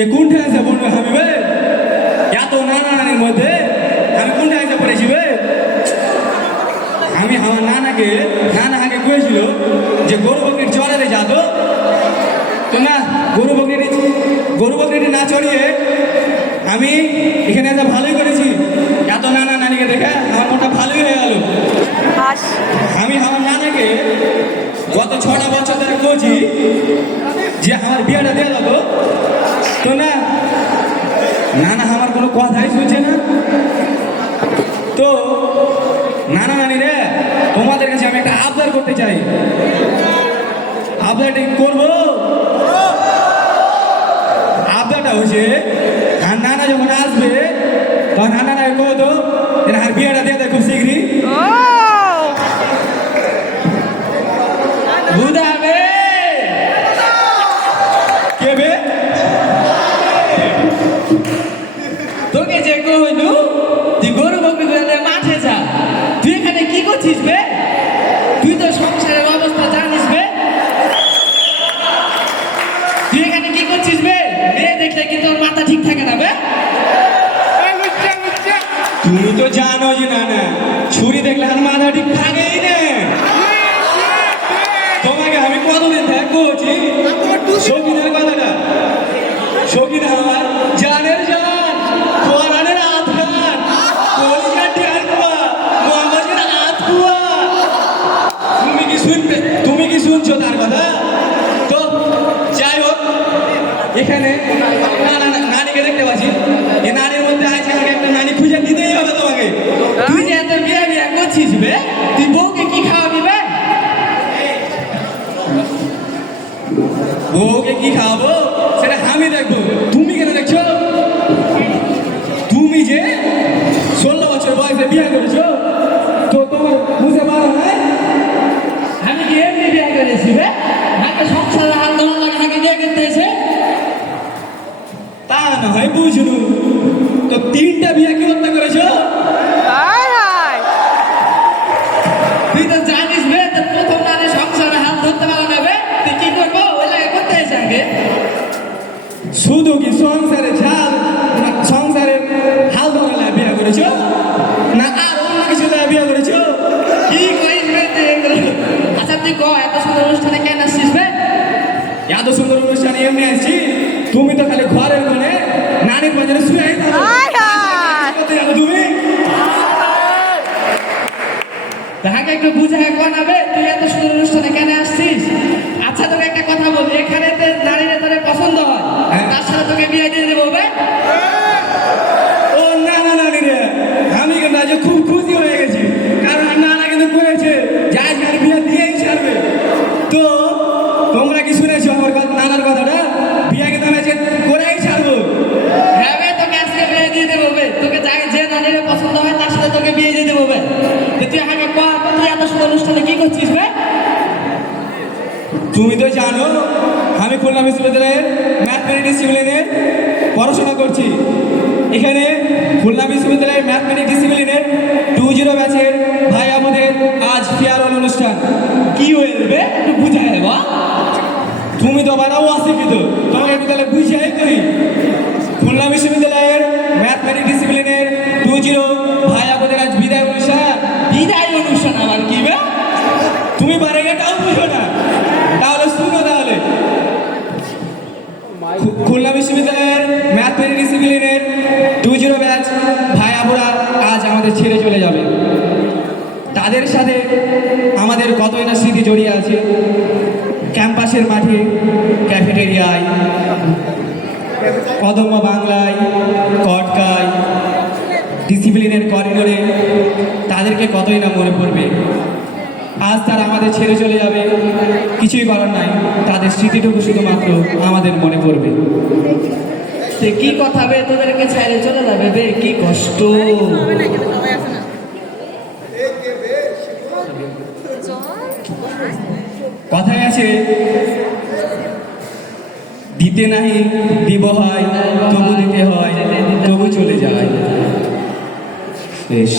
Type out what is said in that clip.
এ কোনটা আছে বন্ধু আমি বে এত নানানির মধ্যে আমি কোনটা এসে পড়েছি বে আমি আমার নানাকে কয়েছিল যে গরু বকরির চড়ালে যা তো না গরু বকরিটি না চড়িয়ে আমি এখানে এসে ভালোই করেছি এত নানা নানিকে দেখে আমার মনটা ভালোই হয়ে গেল আমি আমার নানাকে গত 6টা বছর ধরে কইছি যে আমার বিয়েটা দিয়ে দেবো তো না নানা আমার কোনো কথাই শুনছে না তো নানা নানি রে তোমাদের কাছে আমি একটা আবদার করতে চাই আবদারটা করবো আবদারটা হচ্ছে আর নানা যখন আসবে তখন নানা নাকি কো তো আর বিয়েটা দিয়ে দেয় খুব শীঘ্রই বুঝাবে কে বে তোকে যে কইলু তুই গরু বকরি গুলো মাঠে যা তুই এখানে কি করছিস বে তুই তো সংসারের অবস্থা জানিস বে তুই এখানে কি করছিস বে মেয়ে দেখলে কি তোর মাথা ঠিক থাকে না বে তুমি তো জানো যে না ছুরি দেখলে আর মাথা ঠিক থাকেই না তোমাকে আমি কতদিন থেকে করছি সকিনের কথাটা সকিন আমার জানের জান কোরআনের আধার কলিজার ঢালুয়া মোহাম্মদের আতকুয়া তুমি কি শুনছো তার কথা তো যাই হোক এখানে নানিকে দেখতে পাচ্ছি এই নানির মধ্যে আছে আমাকে একটা নানি খুঁজে দিতেই হবে তোমাকে তুই যে এত বিয়া বিয়া করছিস বে তুই বউকে কি খাওয়াবি বে বউকে কি খাওয়াবো সেটা আমি দেখবো তুমি কেন দেখছো তুমি যে 16 বছর বয়সে বিয়ে করেছো তো তোমার বুঝে পারো না আমি কি এমনি বিয়া করেছি বে আমাকে সংসারের হাল ধরা লাগে আমাকে বিয়ে করতে এসে তা না হয় বুঝলু তো 3টা বিয়ে কি হত্যা করেছো তুই তো জানিস বে তোর প্রথম নারী সংসারের হাল ধরতে পারো না বে তুই কি করবো ওই লাগে করতে এসে আগে শুধু কি সংসারের হাল ধরা বিয়ে করেছো না আর অন্য কিছু বিয়ে করেছো কি কইস বে তুই এগুলো? আচ্ছা তুই কো এত সুন্দর অনুষ্ঠানে কেন আসছিস বে এত সুন্দর অনুষ্ঠানে এমনি আসছি তুমি তো খালি ঘরের কোণে নানির বাজারে শুয়ে থাকো তুমি তাহাকে একটু বুঝায় কনাবে তুই এত সুন্দর অনুষ্ঠানে কেন আসছিস আচ্ছা তোকে একটা কথা বলি এখানে নারীরা তোর পছন্দ হয় তার সাথে তোকে বিয়ে দিয়ে দেবো বে ও নানা নানি রে আমি কিন্তু আজ খুব খুশি হয়ে গেছি কারণ নানা কিন্তু করেছে যে আজকাল বিয়ে দিয়েই ছাড়বে তো তোমরা কি শুনেছো আমার নানার কথাটা বিয়ে কিন্তু আমি আজকে করেই ছাড়বো হ্যাঁ বে তোকে আজকে বিয়ে দিয়ে দেবো বে তোকে যে নারীরা পছন্দ হয় তার সাথে তোকে বিয়ে দিয়ে দেবো বে তুই আমাকে কর তুই এত সুন্দর অনুষ্ঠানে কি করছিস বে তুমি তো জানো আমি খুলনা বিশ্ববিদ্যালয়ের ম্যাথমেটিক্স ডিসিপ্লিনের পড়াশোনা করছি এখানে খুলনা বিশ্ববিদ্যালয়ের ম্যাথমেটিক্স ডিসিপ্লিনের 20 ব্যাচের ভাই আমাদের আজ ফেয়ারওয়েল অনুষ্ঠান কি হয়ে একটু বুঝাই দেবো তুমি তো বাড়াও অশিক্ষিত তোমাকে একটু তাহলে বুঝিয়াই করি খুলনা বিশ্ববিদ্যালয়ের ম্যাথমেটিক্স ডিসিপ্লিনের 20 ভাই আমাদের আজ বিদায় অনুষ্ঠান আবার কি বে তুমি বারে এটাও বুঝো না তাহলে শুনো তাহলে খুলনা বিশ্ববিদ্যালয়ের ম্যাথমেটিক্স ডিসিপ্লিনের 20 ব্যাচ ভাই আপুরা আজ আমাদের ছেড়ে চলে যাবে তাদের সাথে আমাদের কতই না স্মৃতি জড়িয়ে আছে ক্যাম্পাসের মাঠে ক্যাফেটেরিয়ায় অদম্য বাংলায় কটকায় ডিসিপ্লিনের করিডোরে তাদেরকে কতই না মনে পড়বে আজ তারা আমাদের ছেড়ে চলে যাবে কিছুই করার নাই তাদের স্মৃতিটুকু শুধুমাত্র আমাদের মনে পড়বে সে কি কথা বে তোদেরকে ছেড়ে চলে যাবে বে কি কষ্ট কথায় আছে দিতে নাহি দিব হয় তবু দিতে হয় তবু চলে যায় বেশ